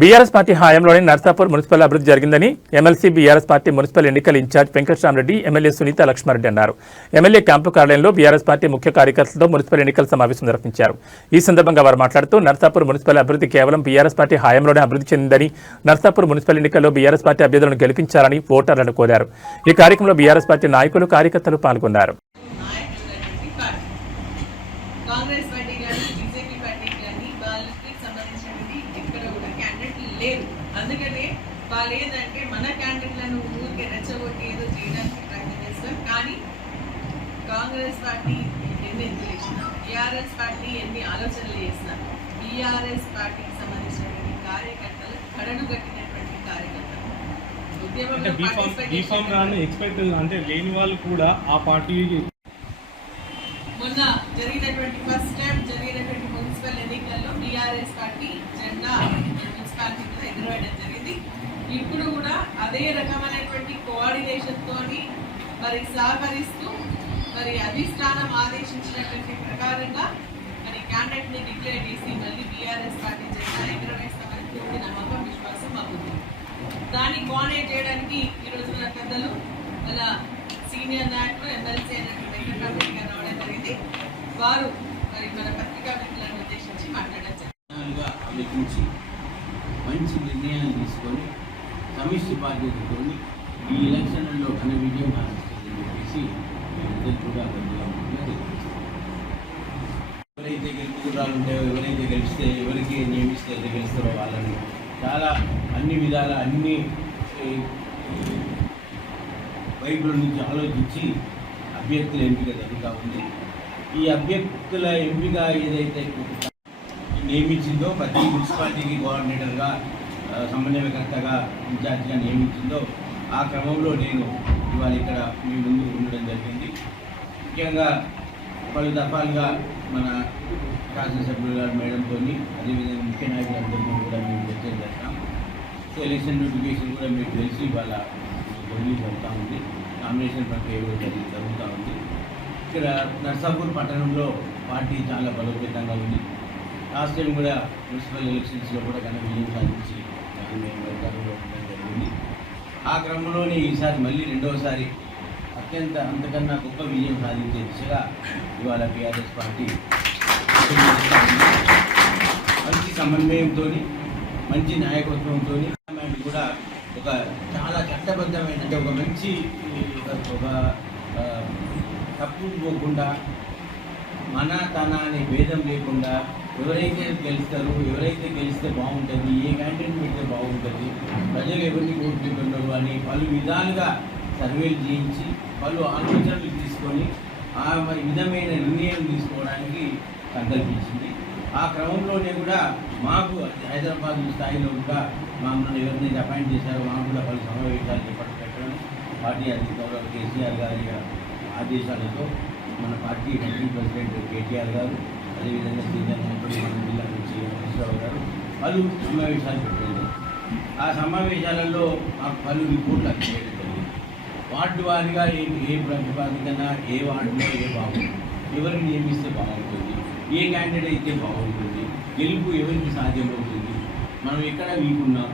BRS party హయాంలోనే Narsapur municipal అభివృద్ధి జరిగిందని ఎమ్మెల్సీ బీఆర్ఎస్ పార్టీ మున్సిపల్ ఎన్నికల ఇన్ఛార్జ్ వెంకటరామరెడ్డి ఎమ్మెల్యే సునీత లక్ష్మారెడ్డి అన్నారు. ఎమ్మెల్యే క్యాంపు కార్యాలయంలో బీఆర్ఎస్ పార్టీ ముఖ్య కార్యకర్తలతో మున్సిపల్ ఎన్నికల సమావేశం నిర్వహించారు. ఈ సందర్భంగా వారు మాట్లాడుతూ నర్సాపూర్ మున్సిపల్ అభివృద్ధి కేవలం బీఆర్ఎస్ పార్టీ హయాంలోనే అభివృద్ధి చెందిందని, నర్సాపూర్ మున్సిపల్ ఎన్నికల్లో బీఆర్ఎస్ పార్టీ అభ్యర్థులను గెలిపించాలని ఓటర్లను కోరారు. ఈ కార్యక్రమంలో బీఆర్ఎస్ పార్టీ నాయకులు, కార్యకర్తలు పాల్గొన్నారు. కాంగ్రెస్ పార్టీ కానీ బీజేపీ పార్టీ కానీ వాళ్ళకి సంబంధించినటువంటి ఎక్కడ కూడా క్యాండిడేట్లు లేరు. అందుకనే వాళ్ళు ఏంటంటే మన క్యాండిడేట్లను ఊరికే రెచ్చగొట్టి ఏదో చేయడానికి ప్రయత్నం చేస్తారు. కానీ కాంగ్రెస్ పార్టీ ఎన్ని ఎన్నికలు ఇచ్చినా, టీఆర్ఎస్ పార్టీ ఎన్ని ఆలోచనలు చేసినా, టీఆర్ఎస్ పార్టీకి సంబంధించినటువంటి కార్యకర్తలు కడను కట్టినటువంటి కార్యకర్తలు అంటే లేని వాళ్ళు కూడా ఆ పార్టీ మొన్న జరిగినటువంటి ఫస్ట్ టైం జరిగినటువంటి మున్సిపల్ ఎన్నికల్లో బీఆర్ఎస్ పార్టీ జెండా మున్సిపాలిటీ మీద ఎదురవేయడం జరిగింది. ఇప్పుడు కూడా అదే రకమైనటువంటి కోఆర్డినేషన్ తోని మరి సహకరిస్తూ మరి అధిష్టానం ఆదేశించినటువంటి ప్రకారంగా మరి క్యాండిడేట్ ని డిక్లేర్ చేసి మళ్ళీ బీఆర్ఎస్ పార్టీ జెండా ఎగురవేస్తామని పూర్తి నమ్మకం, విశ్వాసం మాకుంది. దాన్ని కోఆర్డినేట్ చేయడానికి ఈ రోజున పెద్దలు వాళ్ళ సీనియర్ నాయకులు ఎమ్మెల్సీ అయినటువంటి వెంకటరామరెడ్డి గారు రావడం జరిగింది. వారు మరి మన పత్రికా మిత్రులను ఉద్దేశించి మాట్లాడారు. మంచి నిర్ణయాలు తీసుకొని సమిష్టి బాధ్యతతో ఈ ఎలక్షన్లలో ఘన విజయం సాధిస్తుందని చెప్పేసి మేమిద్దరు కూడా ఎవరైతే గెలుపుకుంటారు ఉంటాయో, ఎవరైతే గెలిస్తే ఎవరికి నియమిస్తే గెలుస్తారో వాళ్ళని చాలా అన్ని విధాల అన్ని వైపుల నుంచి ఆలోచించి అభ్యర్థుల ఎంపిక జరుగుతూ ఉంది. ఈ అభ్యర్థుల ఎంపిక ఏదైతే నియమించిందో, ప్రతి మున్సిపాలిటీకి కోఆర్డినేటర్గా, సమన్వయకర్తగా, ఇన్ఛార్జిగా నియమించిందో ఆ క్రమంలో నేను ఇవాళ ఇక్కడ మీ ముందు ఉండడం జరిగింది. ముఖ్యంగా పలు దఫాలుగా మన శాసనసభ్యులు గారు మేడంతో, అదేవిధంగా ముఖ్య నాయకులందరినీ కూడా మేము చర్చలు చేస్తాం. సో ఎలక్షన్ నోటిఫికేషన్ కూడా మీకు తెలిసి ఇవాళ రిలీజ్ అవుతూ ఉంది. నామినేషన్ ప్రక్రియ కూడా జరుగుతూ ఉంది. ఇక్కడ నర్సాపూర్ పట్టణంలో పార్టీ చాలా బలోపేతంగా ఉంది. లాస్ట్ టైం కూడా మున్సిపల్ ఎలక్షన్స్లో కూడా ఘన విజయం సాధించి మేము అధికారంలో ఉండడం జరిగింది. ఆ క్రమంలోనే ఈసారి మళ్ళీ రెండవసారి అంతకన్నా గొప్ప విజయం సాధించే దిశగా ఇవాళ బీఆర్ఎస్ పార్టీ మంచి సమన్వయంతో, మంచి నాయకత్వంతో కూడా ఒక చాలా చట్టబద్ధమైన, అంటే ఒక మంచి ఒక తప్పు పోకుండా, మన తన అనే భేదం లేకుండా ఎవరైతే గెలుస్తారో, ఎవరైతే గెలిస్తే బాగుంటుంది, ఏ క్యాండిడేట్ పెడితే బాగుంటుంది, ప్రజలు ఎవరిని కోరుకుంటున్నారు అని పలు విధాలుగా సర్వేలు చేయించి పలు ఆలోచనలు తీసుకొని ఆ విధమైన నిర్ణయం తీసుకోవడానికి సంకల్పించింది. ఆ క్రమంలోనే కూడా మాకు హైదరాబాద్ స్థాయిలో కూడా మమ్మల్ని ఎవరినైతే అపాయింట్ చేశారో మాకు కూడా పలు సమావేశాలు పెట్టడం, పార్టీ అధికారులు కేసీఆర్ గారి ఆదేశాలతో మన పార్టీ వర్కింగ్ ప్రెసిడెంట్ కేటీఆర్ గారు, అదేవిధంగా సీనియర్ నాయకులు మన జిల్లా నుంచి హరీశ్రావు గారు పలు సమావేశాలు పెట్టారు. ఆ సమావేశాలలో మాకు పలు రిపోర్ట్లు చేయడం జరిగింది. వార్డు వారిగా ఏ ప్రతిపాదికన, ఏ వార్డులో ఏ బాగుంటుంది, ఎవరిని నియమిస్తే బాగుంటుంది, ఏ క్యాండిడేట్ అయితే బాగుంటుంది, గెలుపు ఎవరికి సాధ్యమవుతుంది, మనం ఎక్కడ వీకున్నాం,